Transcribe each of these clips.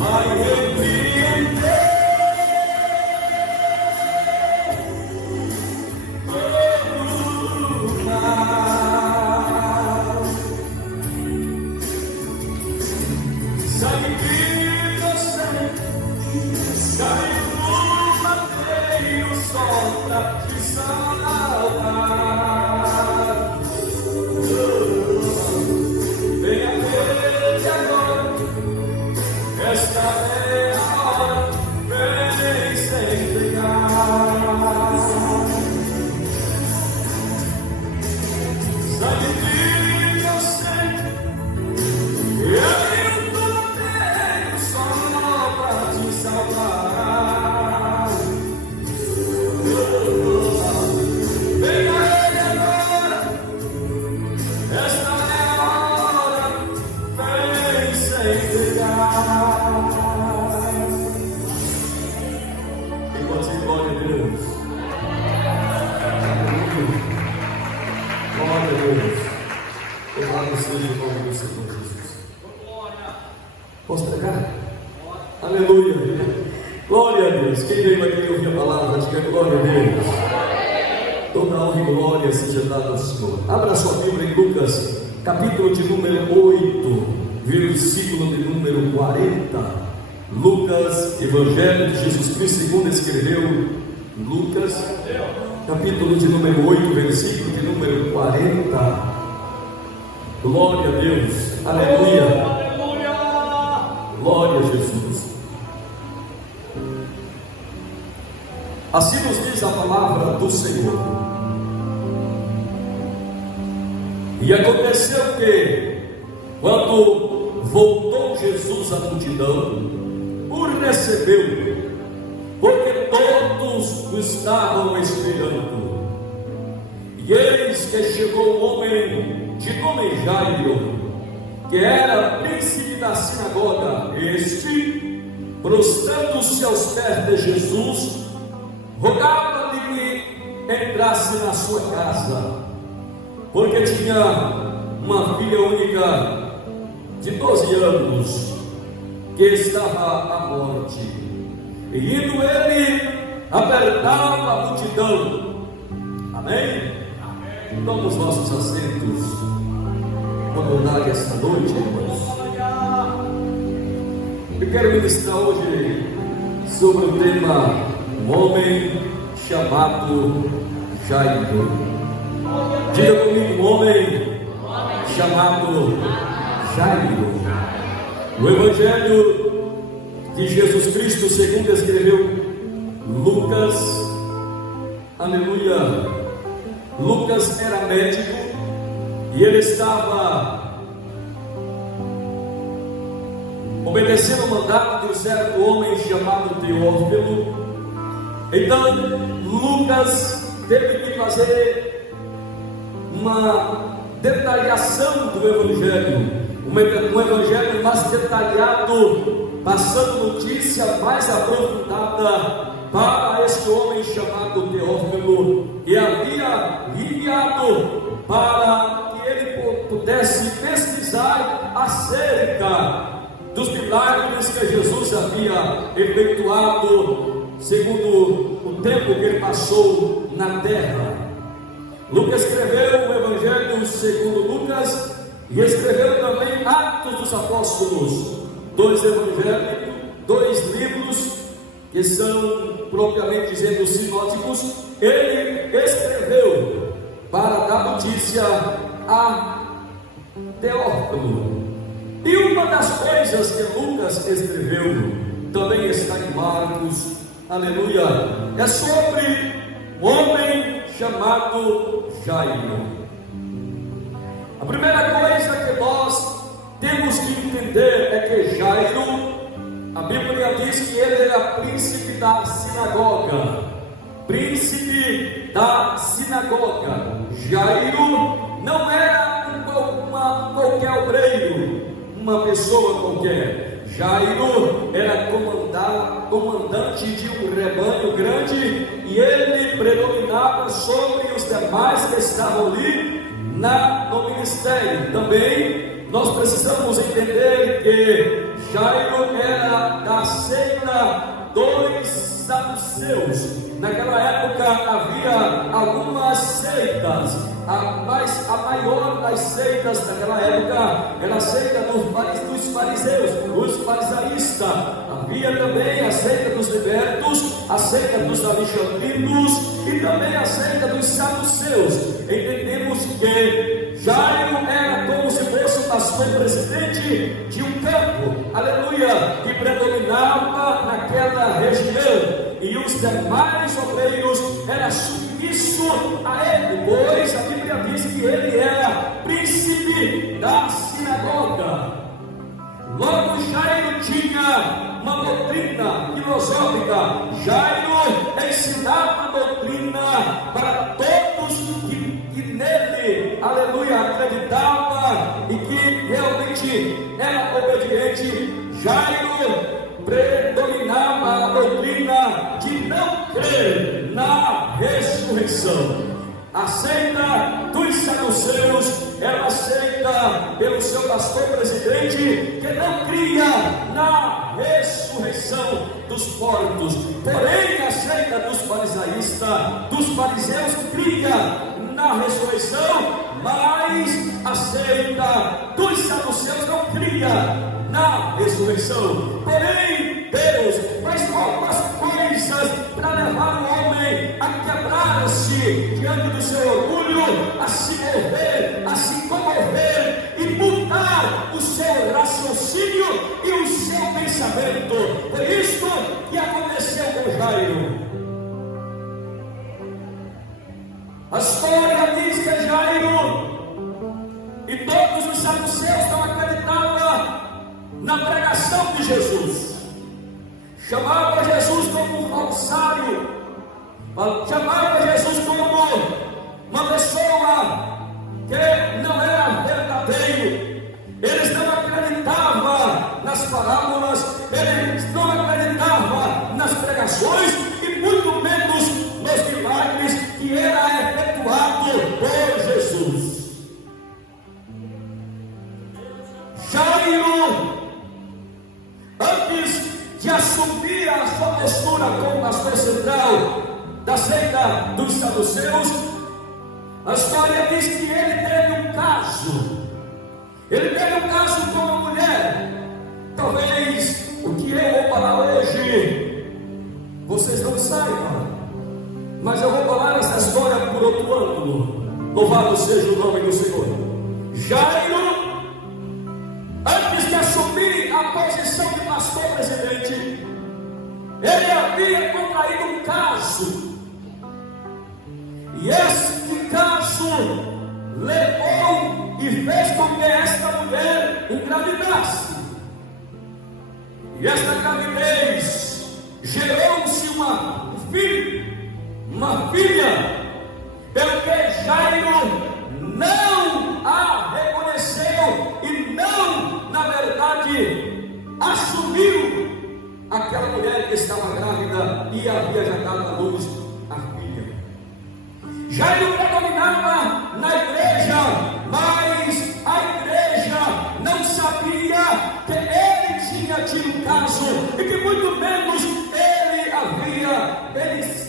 vai repreender todo mal. Sangue inocente cai no madeiro só pra te salvar. Venha ver agora, esta é a hora, vem se entregar. Sangue inocente, e aí o poder só pra te salvar. Venha ver agora, esta é a hora, vem se entregar. Enquanto se glória a Deus. Glória a Deus. Louvado seja o nome do Senhor Jesus. Posso pregar? Aleluia. Glória a Deus. Quem veio aqui ouvir a palavra, diga glória a Deus. Toda honra e glória seja dada ao Senhor. Abra sua Bíblia em Lucas, capítulo de número 8, versículo de número 40. Lucas, Evangelho de Jesus Cristo segundo escreveu Lucas, capítulo de número 8, versículo de número 40. Glória a Deus, aleluia, glória a Jesus. Assim nos diz a palavra do Senhor. E aconteceu que, quando voltou Jesus à multidão, o recebeu, porque todos o estavam esperando. E eis que chegou um homem de nome Jairo, que era príncipe da sinagoga. Este, prostrando-se aos pés de Jesus, rogava-lhe que entrasse na sua casa, porque tinha uma filha única de 12 anos, que estava à morte. E indo ele, apertava a multidão. Amém? Toma os nossos assentos. Vamos orar esta noite, irmãos. Eu quero ministrar hoje sobre o tema um homem chamado Jairo. Diga comigo, um homem chamado Jairo. O Evangelho de Jesus Cristo segundo escreveu Lucas, aleluia. Lucas era médico e ele estava obedecendo o mandato de um certo homem chamado Teófilo. Então Lucas teve que fazer uma detalhação do Evangelho, um Evangelho mais detalhado, passando notícia mais aprofundada para este homem chamado Teófilo, que havia enviado para que ele pudesse pesquisar acerca dos milagres que Jesus havia efetuado segundo o tempo que ele passou na terra. Lucas escreveu o Evangelho segundo Lucas e escreveu também Atos dos Apóstolos, dois evangelhos, dois livros que são propriamente dizendo sinóticos. Ele escreveu para dar notícia a Teófilo. E uma das coisas que Lucas escreveu também está em Marcos, aleluia, é sobre um homem chamado Jairo. A primeira coisa que nós temos que entender é que Jairo, a Bíblia diz que ele era príncipe da sinagoga. Príncipe da sinagoga. Jairo não era qualquer obreiro, uma pessoa qualquer. Jairo era comandante de um rebanho grande e ele predominava sobre os demais que estavam ali no ministério. Também nós precisamos entender que Jairo era da seita dos saduceus. Naquela época havia algumas seitas, mas a maior das seitas daquela época era a seita dos fariseus, dos farisaístas. Havia também a seita dos libertos, a seita dos alexandrinos e também a seita dos saduceus. Entendemos que Jairo era como se fosse o pastor presidente de um campo, aleluia, que predominava naquela região. E os demais obreiros eram submissos a ele, pois a Bíblia diz que ele era príncipe da sinagoga. Logo Jairo tinha uma doutrina filosófica. Jairo ensinava a doutrina para todos que nele, aleluia, acreditava e que realmente era obediente. Jairo predominava a doutrina de não crer na ressurreição. A seita dos saduceus era aceita pelo seu pastor presidente, que não cria na ressurreição dos mortos. Porém, a seita dos fariseus cria na ressurreição, mas a seita dos saduceus não cria na ressurreição. Porém, Deus faz algumas coisas para levar o homem a quebrar-se diante do seu orgulho, a se mover, a se comover e mudar o seu raciocínio e o seu pensamento. Foi isso que aconteceu com Jairo. A história diz que Jairo e todos os saduceus não acreditavam na pregação de Jesus. Chamava Jesus como um falsário, chamava Jesus como uma pessoa que não era verdadeiro. Eles não acreditavam nas parábolas, eles não acreditavam nas pregações e muito menos nos milagres que era efetuado por Jesus. Jairo, antes de assumir a sua postura como pastor central da seita dos saduceus, a história diz que ele teve um caso. Ele teve um caso com uma mulher. Talvez o que eu vou falar hoje vocês não saibam, mas eu vou falar essa história por outro ângulo. Louvado seja o nome do Senhor. Jairo, antes de assumir a posição de pastor presidente, ele havia contraído um caso, e este caso levou e fez com que esta mulher engravidasse, e esta gravidez gerou-se uma filha, pelo que Jairo não a reconheceu e não, na verdade, assumiu aquela mulher que estava grávida e havia já dado à luz a filha. Jairo predominava na igreja, mas a igreja não sabia que ele tinha tido um caso e que muito menos ele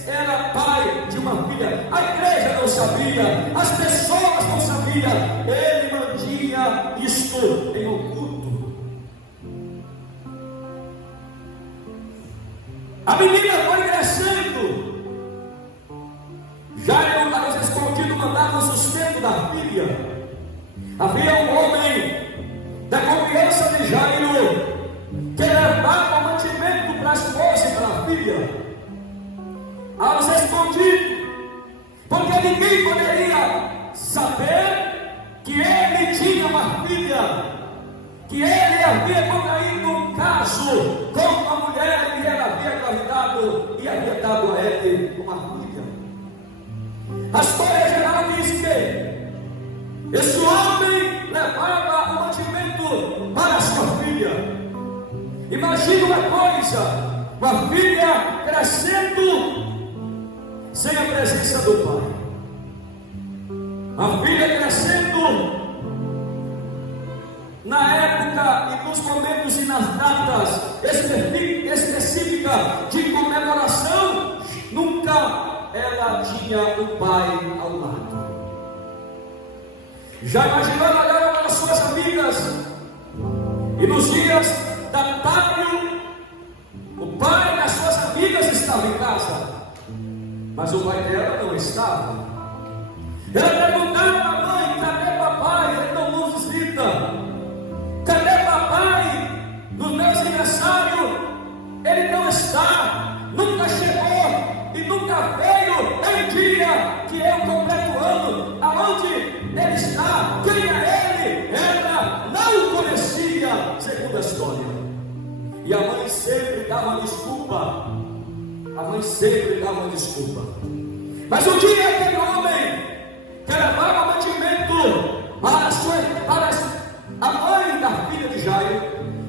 era pai de uma filha. A igreja não sabia, as pessoas não sabiam, ele mantinha isto em oculto. A menina foi crescendo. Jairo, para os escondidos, mandava o sustento da filha. Havia um homem da confiança de Jairo que levava o mantimento para a esposa e para a filha, aos escondidos, porque ninguém poderia saber que ele tinha uma filha, que ele havia contraído um caso com uma mulher que ele havia engravidado e havia dado a ele uma filha. A história geral diz que esse homem levava o mantimento para a sua filha. Imagina uma coisa, uma filha crescendo sem a presença do pai, a filha crescendo na época e nos momentos e nas datas específicas de comemoração, nunca ela tinha o pai ao lado. Já imaginando olhar para suas amigas, e nos dias da tarde, o pai das suas amigas estava em casa, mas o pai dela não estava. Ela perguntava à mãe: cadê papai? Ele não nos visita. Cadê papai? Nos meus aniversários ele não está, nunca chegou e nunca veio em dia que eu completo o ano. Aonde ele está? Quem é ele? Ela não conhecia, segundo a história. E a mãe sempre dava desculpa. A mãe sempre dava desculpa. Mas um dia aquele homem que levava mantimento para a mãe da filha de Jairo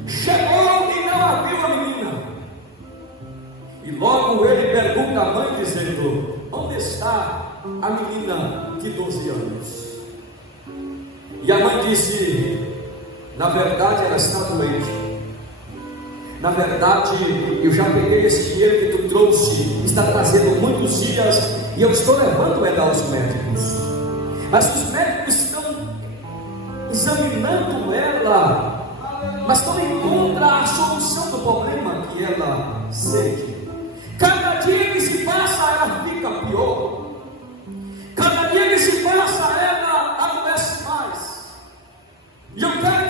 chegou e não a viu a menina. E logo ele pergunta à mãe dizendo: onde está a menina de 12 anos? E a mãe disse: na verdade ela está doente. Na verdade, eu já peguei esse dinheiro que tu trouxe, está trazendo muitos dias, e eu estou levando ela aos médicos. Mas os médicos estão examinando ela, mas não encontram a solução do problema que ela sente. Cada dia que se passa, ela fica pior. Cada dia que se passa, ela adoece mais. E eu quero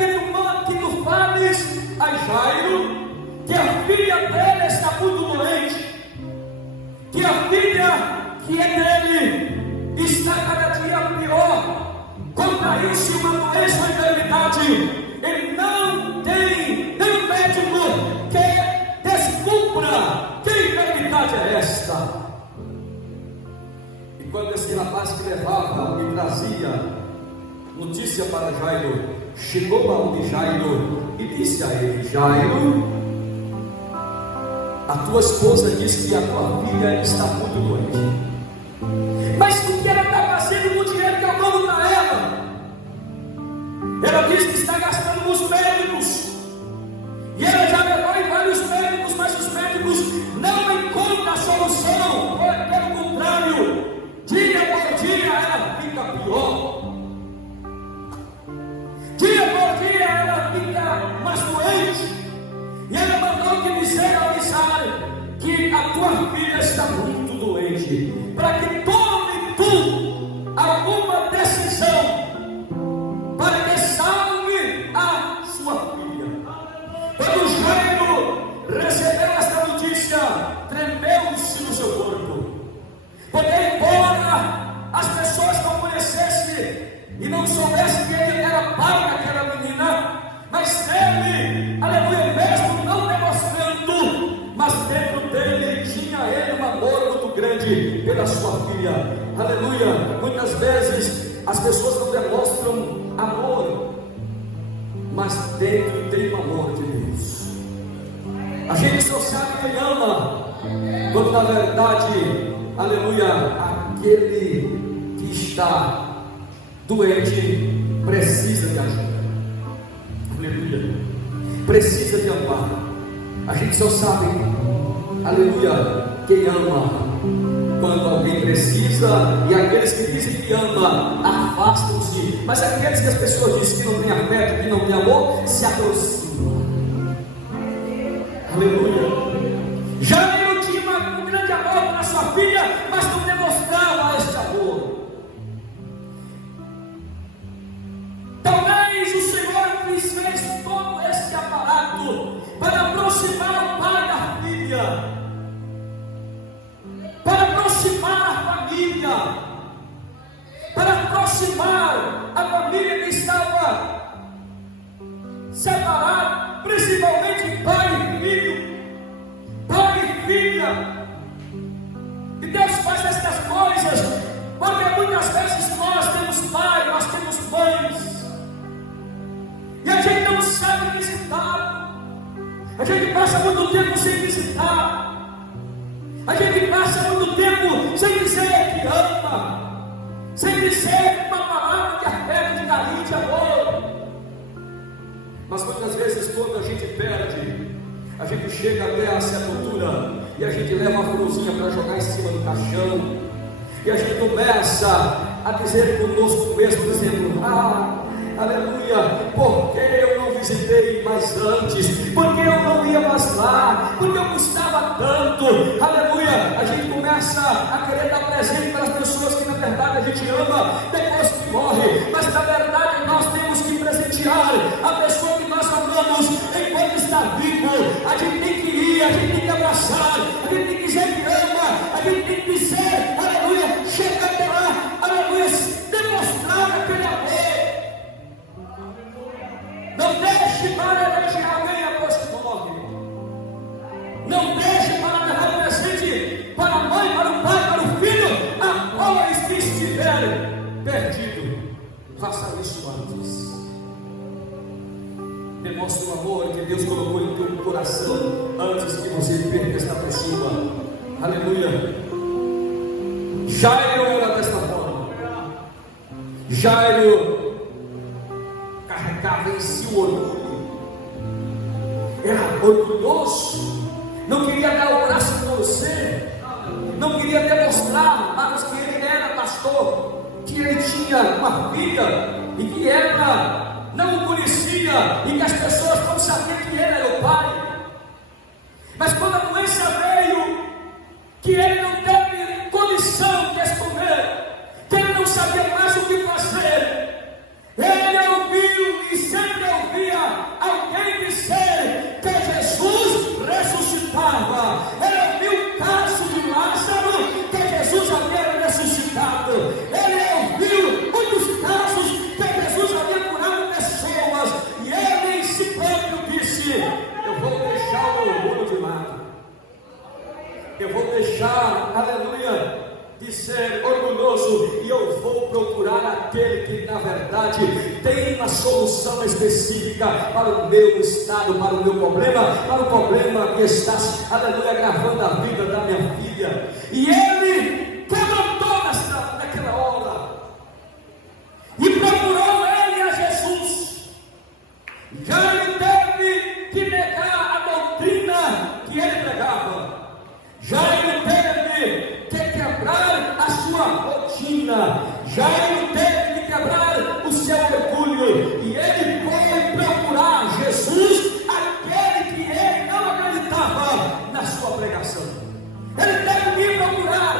que tu fales a Jairo que a filha dele está muito doente, que a filha que é dele está cada dia pior, contraiu-se uma doença de enfermidade. Ele não tem nenhum médico que descubra que enfermidade é esta. E quando esse rapaz que levava e trazia notícia para Jairo chegou aonde Jairo e disse a ele: Jairo, a tua esposa disse que a tua filha está muito doente. Mas o que ela está fazendo com o dinheiro que eu mando para ela? Ela diz que está gastando nos médicos. E ela já levou em vários médicos, mas os médicos não encontram a solução. Pelo contrário, dia por dia ela fica pior. Dia por dia ela fica mais doente. E ela mandou que dizer avisar que a tua filha está muito doente, para que tome tu alguma decisão para que salve a sua filha. Quando Jairo recebeu esta notícia, tremeu-se no seu corpo, porque embora as pessoas não conhecessem e não soubessem que ele era pai daquela menina, mas ele, aleluia, mesmo não demonstrando, mas dentro dele tinha ele um amor muito grande pela sua filha, aleluia. Muitas vezes as pessoas não demonstram amor, mas dentro tem o amor de Deus. A gente só sabe quem ama, quando na verdade, aleluia, aquele que está doente precisa de ajuda. Aleluia, precisa de amar. A gente só sabe, aleluia, quem ama quando alguém precisa, e aqueles que dizem que ama afastam-se, mas aqueles que as pessoas dizem que não tem afeto, que não tem amor, se aproximam. Aleluia. Jairo tinha um grande amor para sua filha, mas não demonstrava este amor. Talvez o Senhor fez todo esse aparato para aproximar o pai da filha, para aproximar a família, para aproximar a família que estava separada, principalmente pai e filho, pai e filha. E Deus faz estas coisas, porque muitas vezes nós temos pai, nós temos mães, e a gente não sabe visitar. A gente passa muito tempo sem visitar. A gente passa muito tempo sem dizer que ama, sem dizer uma palavra de afeto, de carinho, de amor. Mas muitas vezes, quando a gente perde, a gente chega até a sepultura e a gente leva uma cruzinha para jogar em cima do caixão, e a gente começa a dizer conosco mesmo, dizendo: aleluia, porque eu não visitei mais antes, porque eu não ia mais lá, porque eu gostava tanto, aleluia. A gente começa a querer dar presente para as pessoas que na verdade a gente ama depois que morre, mas na verdade nós temos que presentear a pessoa que nós amamos enquanto está vivo. A gente tem que ir, a gente tem que abraçar, a gente tem que dizer que ama, a gente tem que dizer, aleluia, chega até lá, aleluia, demonstrar aquele amor. Não deixe para eleger alguém após que morre. Não deixe para levar presente para a mãe, para o pai, para o filho, após que estiver perdido. Faça isso antes. Demonstre o amor que Deus colocou em teu coração antes que você perca esta pessoa. Aleluia. Jairo era desta forma. Jairo carregava em si o orgulho, era orgulhoso, não queria dar o braço para você, não queria demonstrar para os que ele era pastor, que ele tinha uma filha e que ela não o conhecia e que as pessoas não sabiam que ele era o pai. Mas quando a doença veio, que ele não teve condição de esconder, que ele não sabia mais o que fazer, ele ouviu e sempre ouvia alguém dizer que Jesus ressuscitava. Ele ouviu o caso de Lázaro, que Jesus havia ressuscitado. Ele ouviu muitos casos que Jesus havia curado pessoas. E ele em si próprio disse: eu vou deixar o orgulho de lado. Eu vou deixar, aleluia, de ser orgulhoso, e eu vou procurar aquele que na verdade tem uma solução específica para o meu estado, para o meu problema, para o problema que está, aleluia, gravando a vida da minha filha. E ele quebrantou naquela hora e procurou ele a Jesus. Já ele teve que negar a doutrina que ele pregava. Já ele teve que quebrar a sua rotina. Já ele teve que quebrar o seu orgulho. E ele foi procurar Jesus, aquele que ele não acreditava na sua pregação. Ele teve que ir procurar,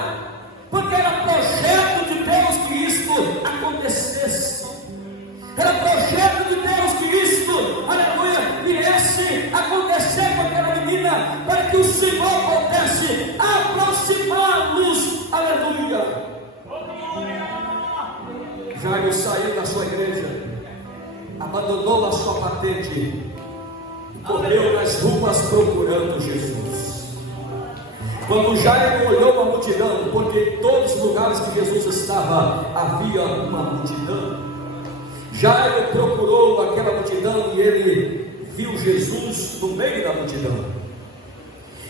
porque era projeto de Deus que isto acontecesse. Era projeto de Deus que isto, aleluia, viesse acontecer com aquela menina, para que o Senhor pudesse aproximá-los, aleluia. Jairo saiu da sua igreja, abandonou a sua patente e correu nas ruas procurando Jesus. Quando Jairo olhou a multidão, porque em todos os lugares que Jesus estava havia uma multidão, Jairo procurou aquela multidão e ele viu Jesus no meio da multidão.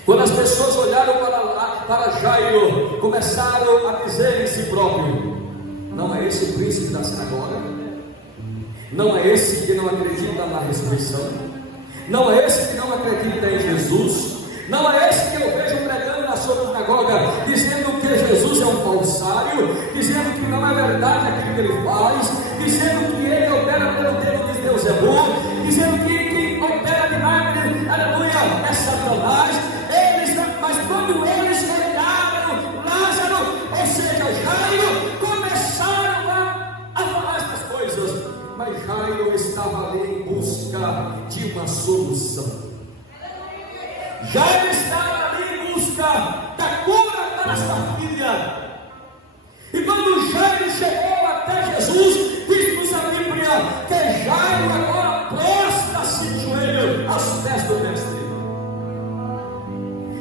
Quando as pessoas olharam para Jairo, começaram a dizer em si próprio: não é esse o príncipe da sinagoga? Não é esse que não acredita na ressurreição? Não é esse que não acredita em Jesus? Não é esse que eu vejo pregando na sua sinagoga, dizendo que Jesus é um falsário, dizendo que não é verdade aquilo que ele faz, dizendo que ele opera pelo Deus de Deus é bom, dizendo que quem opera milagre, aleluia, é Satanás. Mas quando eles olharam Lázaro, ou seja, Jairo, começaram a falar estas coisas. Mas Jairo estava ali em busca de uma solução. Jairo estava ali em busca da cura para sua filha. E quando Jairo chegou até Jesus, diz-nos a Bíblia que Jairo agora prostra-se de joelho aos pés do mestre.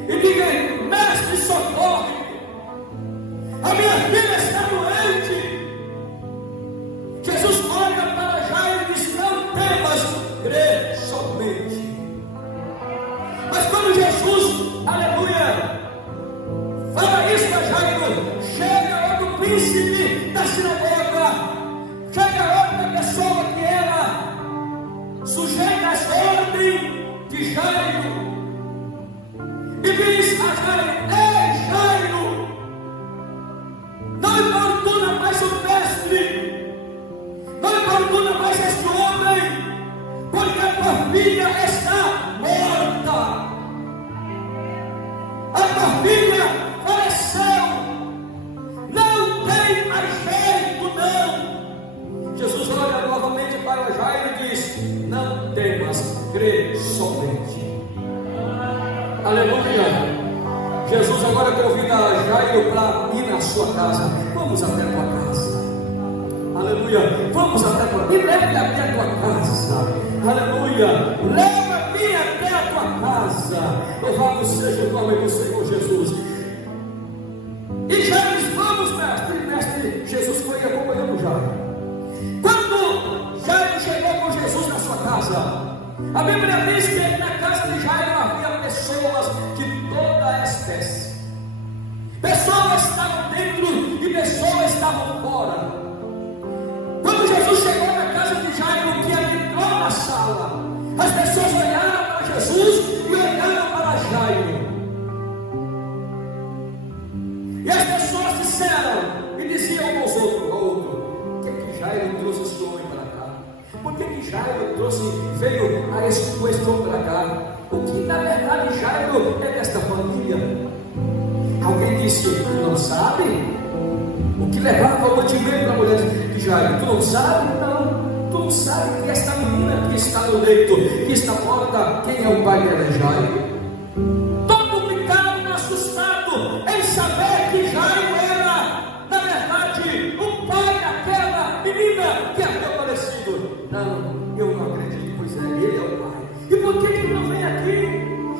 E diga: mestre, socorre, a minha filha está doente. Jesus olha para Jairo e diz: não temas, crê somente. Mas quando Jesus, aleluia, fala isso a Jairo, chega outro príncipe da sinagoga, chega outra pessoa que era sujeita às Jairo e diz a Jairo: ei, Jairo, não importuna mais o mestre, não importuna mais este homem, porque a tua filha está morta. A tua filha faleceu, não tem mais jeito, não. Jesus olha novamente para Jairo e diz: não temas, crê somente. Aleluia. Jesus agora convida Jairo para ir na sua casa. Vamos até a tua casa. Aleluia. Vamos até a tua casa. Me leve até a tua casa. Aleluia. Leva-me até a tua casa. Louvado seja o nome do Senhor Jesus. E Jairo diz: vamos, mestre. Mestre, Jesus foi acompanhando Jairo. Quando Jairo chegou com Jesus na sua casa, a Bíblia diz que na casa de Jairo havia pessoas de toda a espécie. Pessoas estavam dentro e pessoas estavam fora. Quando Jesus chegou na casa de Jairo, que ele entrou na sala, as pessoas olharam para Jesus e olharam para Jairo. E as pessoas disseram e diziam um aos outros: por que Jairo trouxe esse homem para cá? Por que Jairo veio a este homem para cá? O que na verdade Jairo é desta família? Alguém disse: tu não sabe? O que levava o motivo para a mulher de Jairo? Tu não sabe? Não. Tu não sabe que esta menina que está no leito, que está morta, quem é o pai dela? É Jairo. Todo ficaram assustado em saber que Jairo era, na verdade, o pai daquela menina que havia falecido. Não, eu não acredito, pois ele é o pai. E por que ele não vem aqui?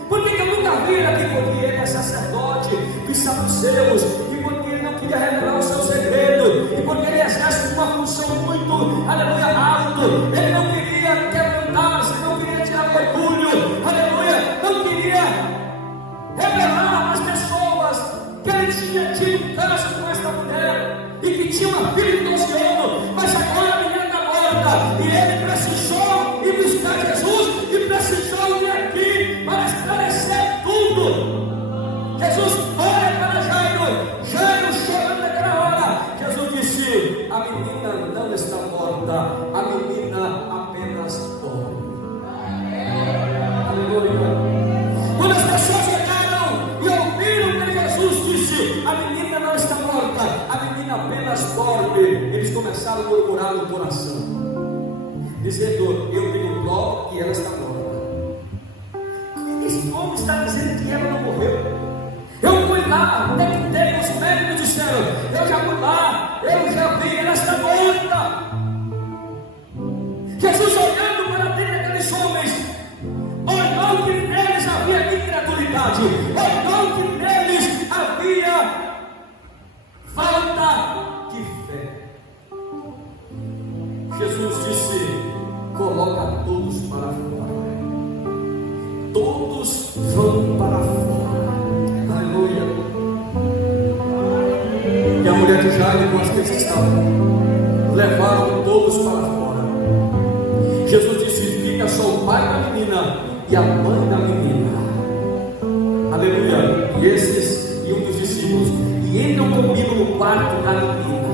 Por que eu nunca vi ele aqui? Porque ele é sacerdote dos saduceus, e porque ele não queria revelar o seu segredo, e porque ele exerce uma função muito, aleluia, alto. Ele não queria quebrantar-se, não queria tirar orgulho, aleluia, não queria revelar às pessoas que ele tinha tido caso com esta mulher e que tinha uma filha de 12 anos, mas agora a menina está morta, e ele precisou ir buscar Jesus e precisou vir aqui para esclarecer tudo. Jesus olha para Jairo chorando naquela hora. Jesus disse: a menina não está morta, a menina apenas dorme. Aleluia. Quando as pessoas olharam e ouviram que Jesus disse: a menina não está morta, a menina apenas dorme, eles começaram a murmurar no coração, dizendo: eu vi no bloco que ela está morta. Esse homem está dizendo que ela não morreu. Eu fui lá, até que teve os médicos disseram: eu já fui lá, eu já vi, ela está morta. Jesus, olhando para dentro daqueles homens, olhou que neles havia incredulidade, olhou que neles havia falta de fé. Jesus disse: coloca todos para fora. Todos vão para fora. Aleluia. E a mulher de Jairo com as que estavam levaram todos para fora. Jesus disse: fica só o pai da menina e a mãe da menina. Aleluia. E um dos discípulos, e entram comigo no quarto da menina.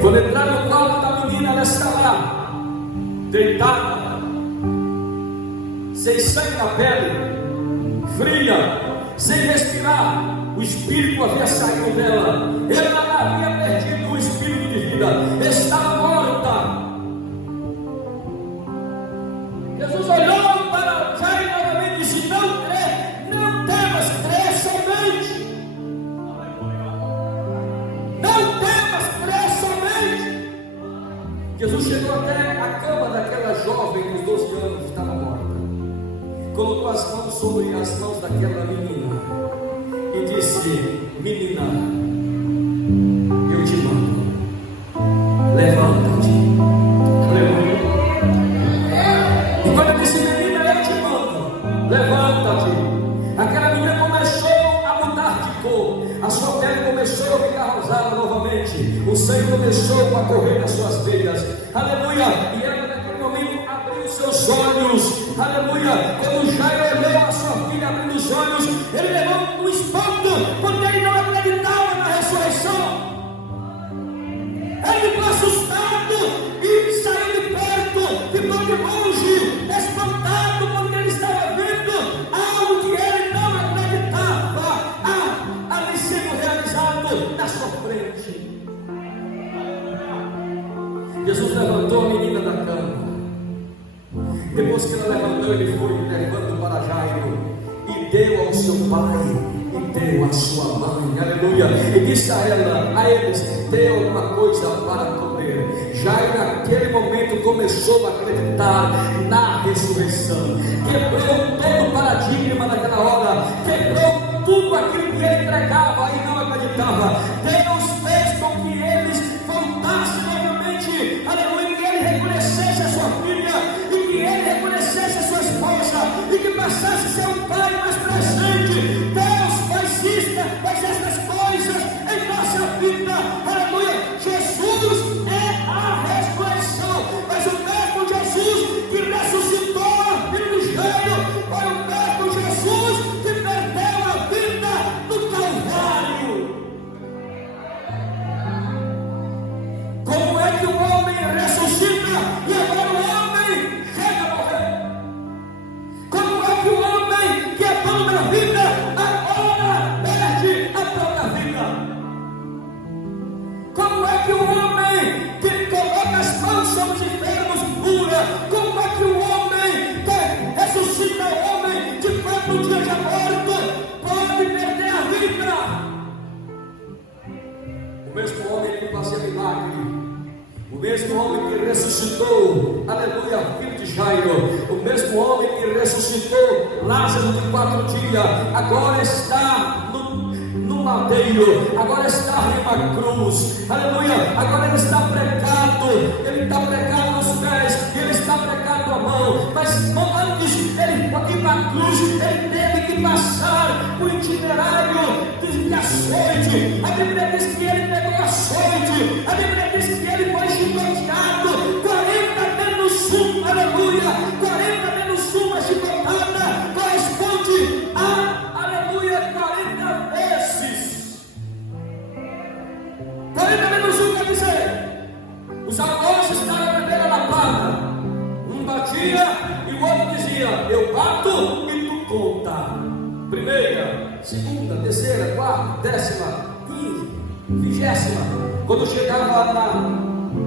Quando entraram no quarto da menina, ela estava deitada, sem sangue na pele, fria, sem respirar. O espírito havia saído dela, ela havia perdido o espírito de vida, estava morta. Jesus olhou para Jairo novamente e disse: não crê, não temas, crê somente. Não temas, crê somente. Jesus chegou até a cama daquela jovem dos 12 anos que estava morta, colocou as mãos sobre as mãos daquela menina e disse: menina, eu te mando, levanta-te. Aleluia. E quando eu disse: menina, eu te mando, levanta-te, aquela menina começou a mudar de cor, a sua pele começou a ficar rosada novamente, o sangue começou a correr nas suas veias. Aleluia. E ela naquele momento abriu seus olhos. Aleluia. Quando Jairo porque ele não acreditava na ressurreição. Ele ficou assustado e saiu de perto, ficou de longe, espantado, porque ele estava vendo algo que ele não acreditava, ali sendo realizado na sua frente. Jesus levantou a menina da cama. Depois que ela levantou, ele foi levando para Jairo e deu ao seu pai e deu à sua mãe, aleluia, e disse a eles: dê alguma coisa para comer. Jairo naquele momento começou a acreditar na ressurreição, quebrou todo o paradigma naquela hora, quebrou tudo aquilo que ele pregava e não acreditava. Deus fez com que eles voltassem novamente, aleluia, que ele reconhecesse a sua filha, e que ele reconhecesse a sua esposa, e que passasse a ser um pai mais presente. Deus faz estas coisas em nossa vida, aleluia. Jesus é a ressurreição, mas o mesmo Jesus que ressuscitou a filha do Jairo foi o mesmo Jesus que perdeu a vida no Calvário. Como é que o homem ressuscita e agora o homem chega a morrer? Como é que o homem que é dono da vida agora perde a própria vida? Como é que o homem que coloca as mãos sobre os enfermos cura? Como é que o homem que ressuscita o homem de 4 dias já morto pode perder a vida? O mesmo homem que fazia milagre, o mesmo homem que ressuscitou, aleluia, filho de Jairo, o mesmo homem que ressuscitou Lázaro de 4 dias, agora está no madeiro, agora está numa cruz, aleluia, agora ele está pregado nos pés, ele está pregado à mão, mas antes ele ir na cruz, ele teve que passar o itinerário de açoite. A Bíblia diz que ele pegou açoite, a Bíblia diz que ele foi chicoteado, 40 menos 1, aleluia, 40 menos 1, a chicotada corresponde a, aleluia, 40 vezes. 40 menos 1 quer dizer, os avós estavam na primeira lapada, um batia e o outro dizia: eu bato e tu conta. Primeira, segunda, terceira, quarta, 10ª, 15ª, 20ª. Quando chegava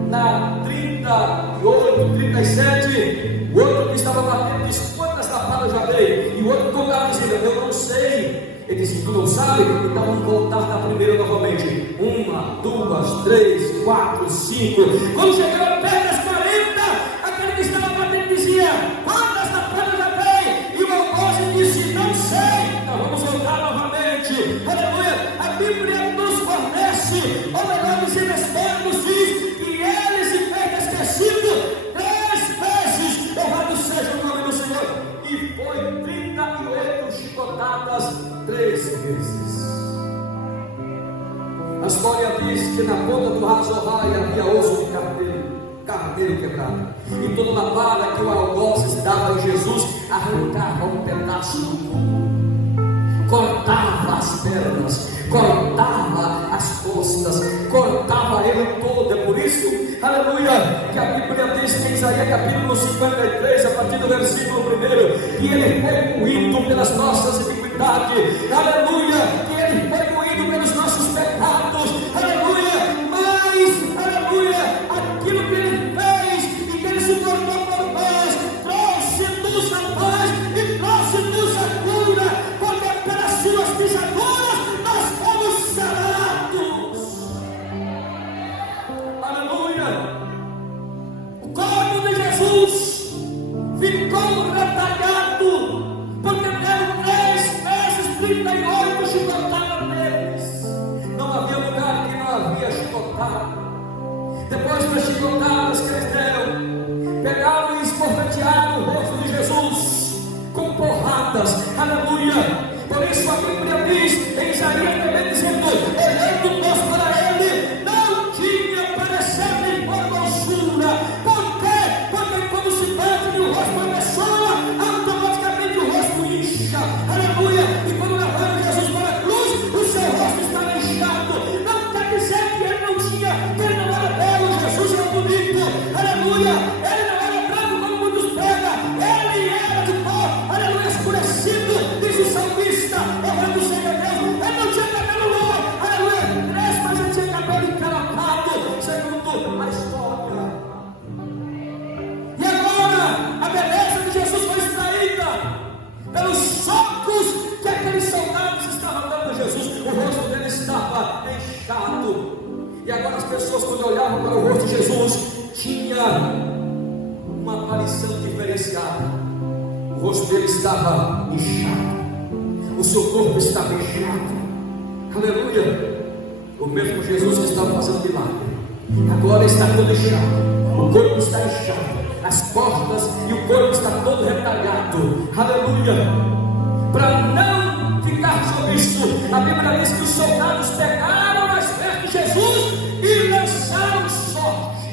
na 38, 37, o outro que estava batendo disse: quantas lapadas já dei? E o outro contava dizendo: eu não sei. Ele disse: tu não sabe? Então vamos voltar da primeira novamente. 1, 2, 3, 4, 5. Quando chegava perto das 40, aquele que estava batendo dizia: quantas lapadas já dei? E o algoz disse: não sei. Então vamos voltar novamente. Aleluia. A Bíblia nos fornece, melhores e nos diz que ele se fez esquecido 3 vezes. Louvado seja o nome do Senhor. E foi 38 chicotadas 3 vezes. A história diz que na ponta do Razorrai havia osso de carneiro quebrado. E toda a vara que o algoz dava a Jesus arrancava um pedaço do corpo, cortava as pernas, cortava as costas, cortava ele todo. É por isso, aleluia, que a Bíblia diz em Isaías capítulo 53, a partir do versículo 1, que ele foi moído pelas nossas iniquidades, aleluia, que ele foi moído pelos nossos pecados, aleluia, mas, aleluia, aquilo que ele fez e que ele se tornou por nós, trouxe-nos a paz e trouxe-nos a cura, porque pelas suas pisaduras nós fomos sarados, aleluia. O corpo de Jesus ficou retalhado, porque deram 3 vezes 38 chicotadas neles. Não havia lugar que não havia chicotada. Depois das chicotadas que eles deram, pegaram e escorretearam o rosto de Jesus com porradas, aleluia. Por isso a Bíblia diz em Isaías também dizendo: olhando nós para ele, não tinha parecer nem formosura. Por quê? Porque quando se bate no rosto da pessoa, automaticamente o rosto incha, aleluia. E quando levaram Jesus para a cruz, os pelos socos que aqueles soldados estavam dando a Jesus. O rosto dele estava inchado. E agora as pessoas, quando olhavam para o rosto de Jesus, tinha uma aparição diferenciada. O rosto dele estava inchado, o seu corpo estava inchado. Aleluia! O mesmo Jesus que estava fazendo milagre, agora está todo inchado, o corpo está inchado, as costas e o corpo está todo retalhado. Aleluia! Para não ficar sobre isso, a Bíblia diz que os soldados pegaram as vestes de Jesus e lançaram sorte.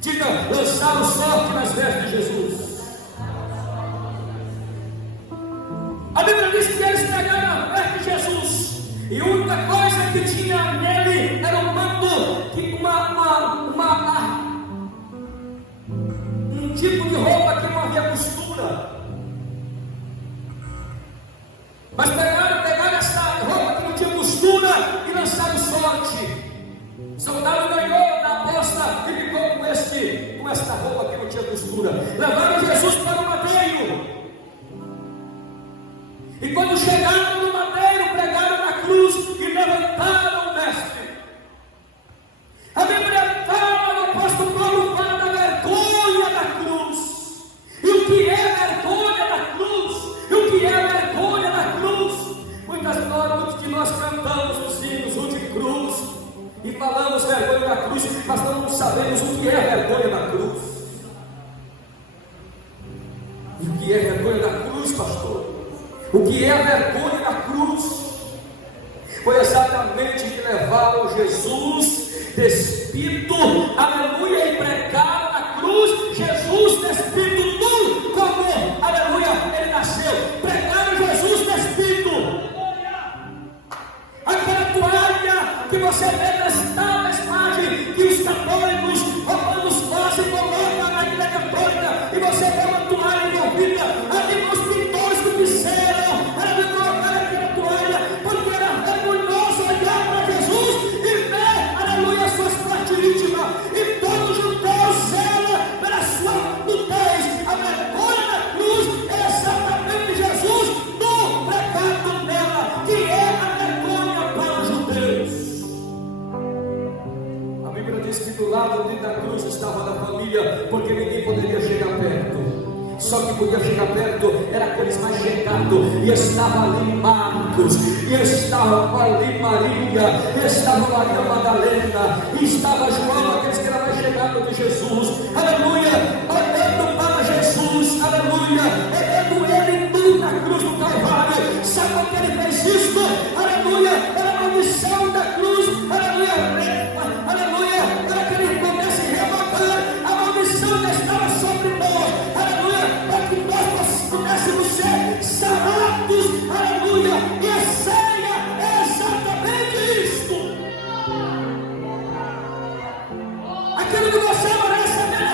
Diga, lançaram sorte nas vestes de Jesus. A Bíblia diz que eles pegaram a veste de Jesus, e a única coisa que tinha nele era um manto, um tipo de roupa que não havia costura. Mas pegaram essa roupa que não tinha costura e lançaram sorte. O soldado ganhou na aposta e ficou com esta roupa que não tinha costura. Levaram Jesus para o madeiro. E quando chegaram no madeiro, pregaram na cruz e levantaram o mestre. A Bíblia fala, o apóstolo Paulo fala da vergonha da cruz. E o que é vergonha da cruz? E o que é vergonha da cruz? Muitos de nós cantamos os hinos de cruz e falamos vergonha da cruz, mas não sabemos o que é vergonha da cruz. E o que é vergonha da cruz, pastor? O que é a vergonha da cruz? Foi exatamente que levaram Jesus despido, aleluia, e pregaram na cruz Jesus despido nu, como, aleluia, ele nasceu. Pregaram Jesus despido. Aquela toalha que você vê nesta imagem que os católicos romanos fazem, colocam na igreja toda, e você vê uma toalha envolvida, ali os pintores que disseram, era colocar aquela toalha, porque era vergonhoso olhar para Jesus e ver, aleluia, suas partes íntimas, e todo judeu zela pela sua nudez. A vergonha da cruz é exatamente Jesus no pecado dela, que é a vergonha para os judeus. A Bíblia diz que do lado da cruz estava a família, porque ninguém poderia chegar perto. Só que podia chegar perto era aqueles mais chegados, e estava ali Marcos, e estava ali Maria, e estava Maria Madalena, e estava João, aqueles que eram mais chegados de Jesus, aleluia, olhando para Jesus, aleluia, olhando ele nu na cruz do Calvário. Sabe por que ele fez isso? Aleluia, era a missão da cruz, aleluia, aleluia, para que ele pudesse revogar a maldição que estava sobre nós, aleluia, para que nós pudéssemos ser sarados, aleluia, e a ceia é exatamente isto. Aquilo que você vai receber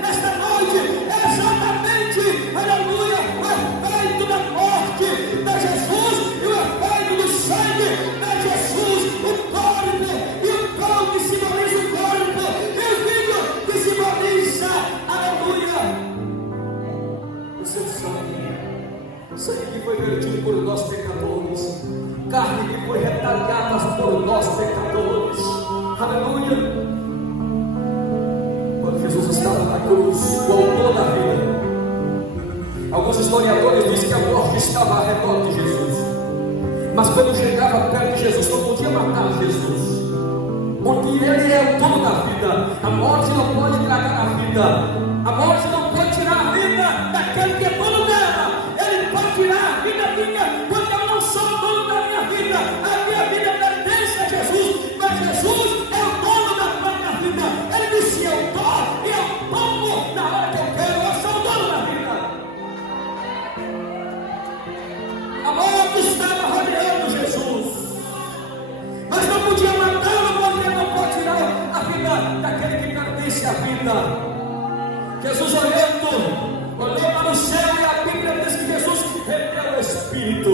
nesta noite é exatamente, aleluia, o efeito da morte de Jesus e o efeito do sangue de Jesus, o corpo e o pão que simboliza o corpo e o vinho que simboliza, aleluia, o seu sangue que foi vertido por nós pecadores, carne que foi retalhada por nós pecadores, aleluia. Quando Jesus estava na cruz, o autor da vida, alguns historiadores dizem que a morte estava ao redor de Jesus, mas quando chegava perto de Jesus, não podia matar Jesus, porque ele é o dono da vida. A morte não pode tragar a vida, a morte não pode tirar a vida daquele que é dono dela. Ele pode tirar a vida minha, porque eu não sou dono da minha vida, a minha vida pertence a Jesus, mas Jesus é o dono da própria vida. Ele disse: eu dou e eu tomo na hora que eu quero, eu sou o dono da vida. A morte estava rodeando Jesus, mas não podia matá-lo, porque ele não pode tirar a vida daquele que pertence à vida. Jesus olhou para o céu, e a Bíblia diz que Jesus rendeu o Espírito,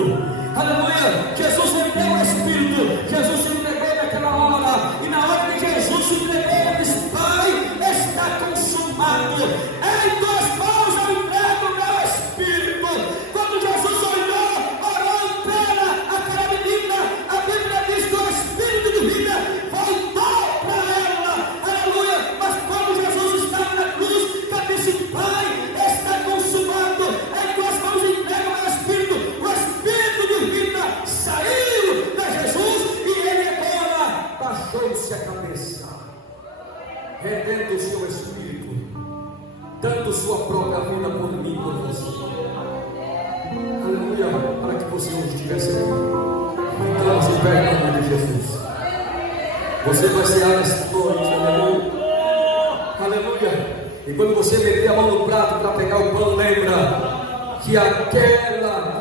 aleluia. Jesus rendeu o Espírito, Jesus se entregou naquela hora, e na hora que Jesus se entregou, ele disse: Pai, está consumado, em tuas mãos eu entrego o meu Espírito. Quando Jesus aleluia, para que você onde estivesse aí, ficamos em pé em nome de Jesus. Você vai cear nesta noite, aleluia, aleluia. E quando você meter a mão no prato para pegar o pão, lembra que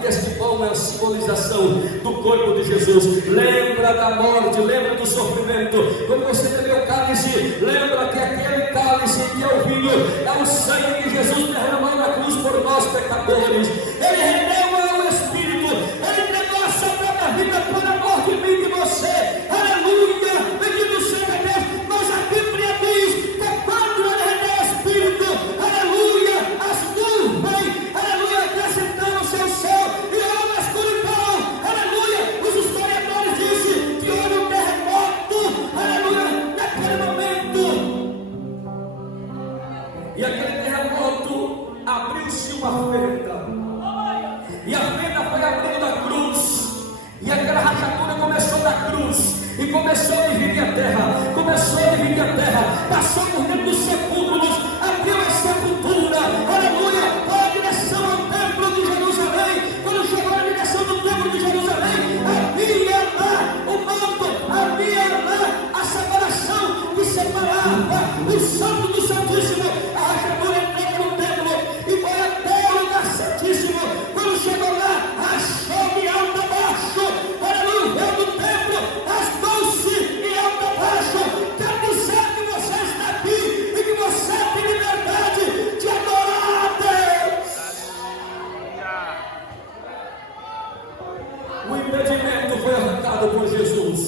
este pão é a simbolização do corpo de Jesus. Lembra da morte, lembra do sofrimento. Quando você beber o cálice, lembra que aquele cálice que é o vinho é o sangue que Jesus derramou na cruz por nós pecadores. Ele rendeu ao Espírito, ele entregou a sua própria vida por amor de mim e de você. Aleluia, bendito seja Deus. Mas a Bíblia diz que quando ele rendeu o Espírito, aleluia, as nuvens, aleluia, acrescentaram-se ao céu e houve a escuridão, aleluia. Os historiadores dizem que houve um terremoto, aleluia, naquele momento. E aquele terremoto abriu-se uma fenda, e a fenda foi abrindo da cruz, e aquela rachadura começou da cruz, e começou a dividir a terra, passou por dentro dos sepulcros, abriu a sepultura, aleluia, para a direção ao templo de Jerusalém. Quando chegou na direção do templo de Jerusalém, havia lá o manto, havia lá a separação que separava o santo do santíssimo. A rachadura entrou no templo e foi até o lugar santíssimo. Quando chegou lá, achou de alto a baixo, aleluia, veio do templo, rasgou-se de alto a baixo. Quer dizer que você está aqui e que você tem liberdade de adorar a Deus. O impedimento foi arrancado por Jesus,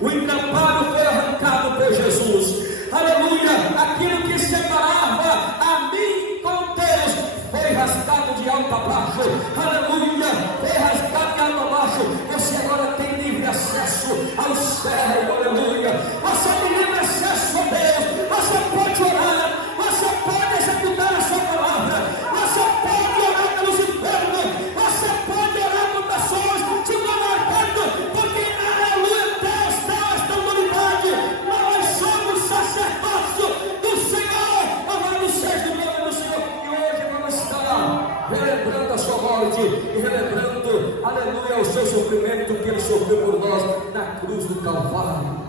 o entrampado foi arrancado por Jesus, aleluia. Aquilo que separava a mim com Deus foi rasgado de alto a baixo, aleluia, foi rasgado de alto a baixo. Você agora tem livre acesso ao céu, aleluia. Você tem livre acesso a Deus. Você pode orar, você pode executar a sua palavra, você pode orar pelos enfermos, você pode orar por pessoas se convertendo, porque aleluia, Deus dá esta autoridade. Nós somos sacerdócio do Senhor, louvado seja o nome do Senhor. E hoje vamos estar relembrando a sua morte e relembrando, aleluia, o seu sofrimento que ele sofreu por nós na cruz do Calvário.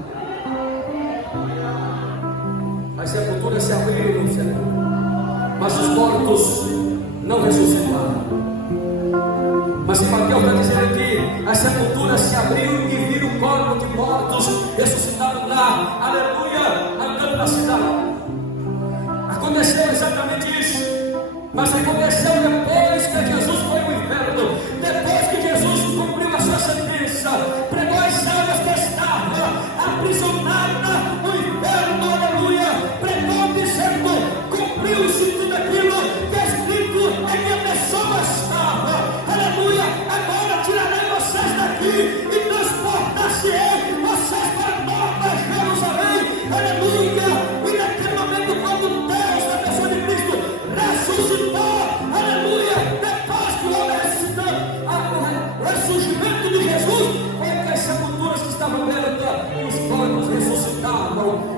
As sepulturas se abriram no céu, mas os mortos não ressuscitaram. Mas em Mateus está dizendo que as sepulturas se abriram e viram o corpo de mortos ressuscitados lá, aleluia, andando na cidade. Aconteceu exatamente isso, mas aconteceu depois que Jesus foi ao inferno, depois que Jesus cumpriu a sua sentença, pregou as células que estava aprisionada no inferno, aleluia, pregou dizendo, cumpriu-se tudo aquilo que é escrito em minha pessoa estava, aleluia. Agora tirarei vocês daqui e transportar-se-ei vocês para Nova Jerusalém, aleluia. E naquele momento, quando Deus, na pessoa de Cristo, ressuscitou, aleluia, depois que houve o ressurgimento de Jesus, foi que as sepulturas que estavam abertas e os corpos ressuscitaram,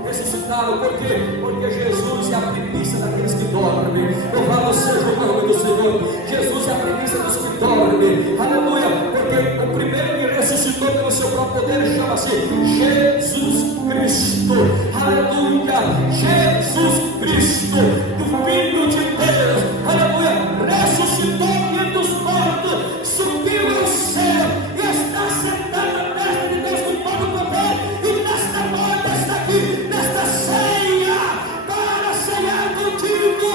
porque Jesus é a primícia daqueles que dormem. Louvado seja o nome do Senhor. Jesus é a primícia dos que dormem, aleluia, porque o primeiro que ressuscitou pelo seu próprio poder chama-se Jesus Cristo, aleluia, Jesus Cristo, do Filho de Deus, aleluia, ressuscitou dos mortos, subiu ao céu e está sentado à destra de Deus com todo o poder. E nesta noite está aqui, nesta ceia, para ceiar contigo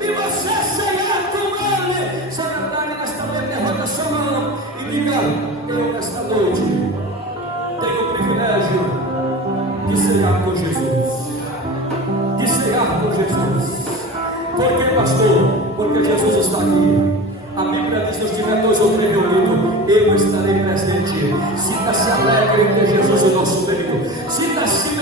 e você ceiar com Ele. Se é verdade, nesta noite, levanta sua mão e diga: eu nesta noite tenho o privilégio de ceiar com Jesus, de ceiar com Jesus. Por que, pastor? Porque Jesus está aqui. A Bíblia diz que se estiver 2 ou 3 reunidos, eu estarei presente. Sinta-se alegre, porque Jesus é o nosso meio. Sinta-se